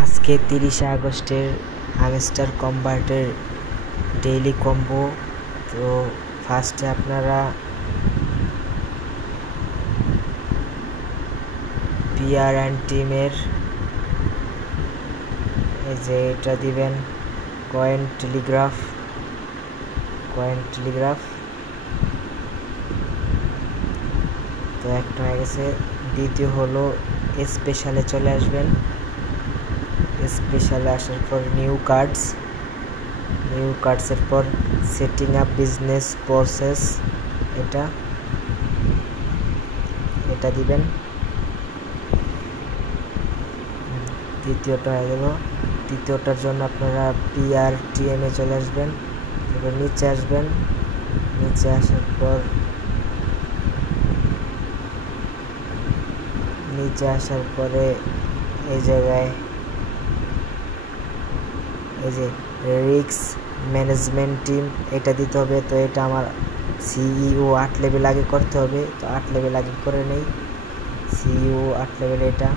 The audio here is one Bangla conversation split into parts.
আজকে 30শে আগস্টের হামস্টার কম্বাটের ডেইলি কম্বো। তো ফার্স্টে আপনারা পিআর অ্যান্ড টিমের এই যে এটা দিবেন কয়েন টেলিগ্রাফ তো একটা হয়ে গেছে। দ্বিতীয় হলো স্পেশালে চলে আসবেন। স্পেশালে আসার পর নিউ কার্ডসের পর সেটিং আপ বিজনেস প্রসেস এটা দিবেন। দ্বিতীয়টা হয়ে গেল। তৃতীয়টার জন্য আপনারা পিআরটিএমে চলে আসবেন। এবার নিচে আসবেন। নিচে আসার পর এই জায়গায় এই যে রিস্ক ম্যানেজমেন্ট টিম এটা দিতে হবে। তো এটা আমার সিইও 8 লেভেল আগে করতে হবে। তো 8 লেভেল আগে করে নেই। সিইও 8 লেভেল এটা।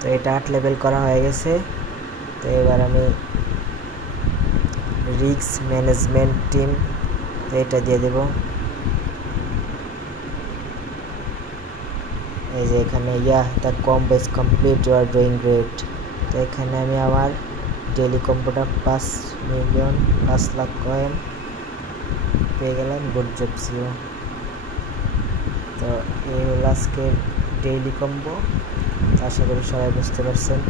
তো এটা 8 লেভেল করা হয়ে গেছে। তো এবার আমি রিস্ক ম্যানেজমেন্ট টিম তো এটা দিয়ে দেব। এই যে এখানে the combo is complete, you are doing great. তো এখানে আমি আমার ডেইলি কম্বোটা 5 লাখ কয়েন পেয়ে গেলাম। গুড জব সিও। তো এই হলো আজকের ডেইলি কম্বো। আশা করি সবাই বুঝতে পারছেন।